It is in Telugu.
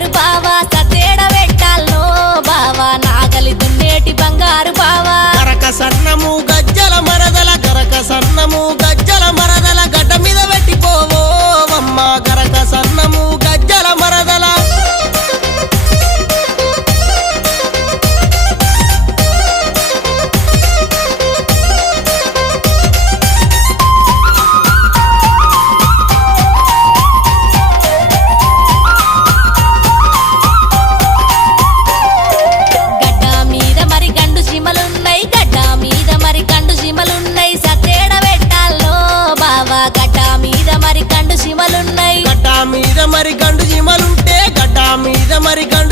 బంగారు బావా సతేడ పెట్టాలో బావా నాగలి దున్నేటి బంగారు బావా. కరక సన్నము గజ్జల మరదల కరక సన్నము మరి సీమలున్నాయి గడ్డ మీద మరి గండు చీమలుంటే గడ్డ మీద మరి గండు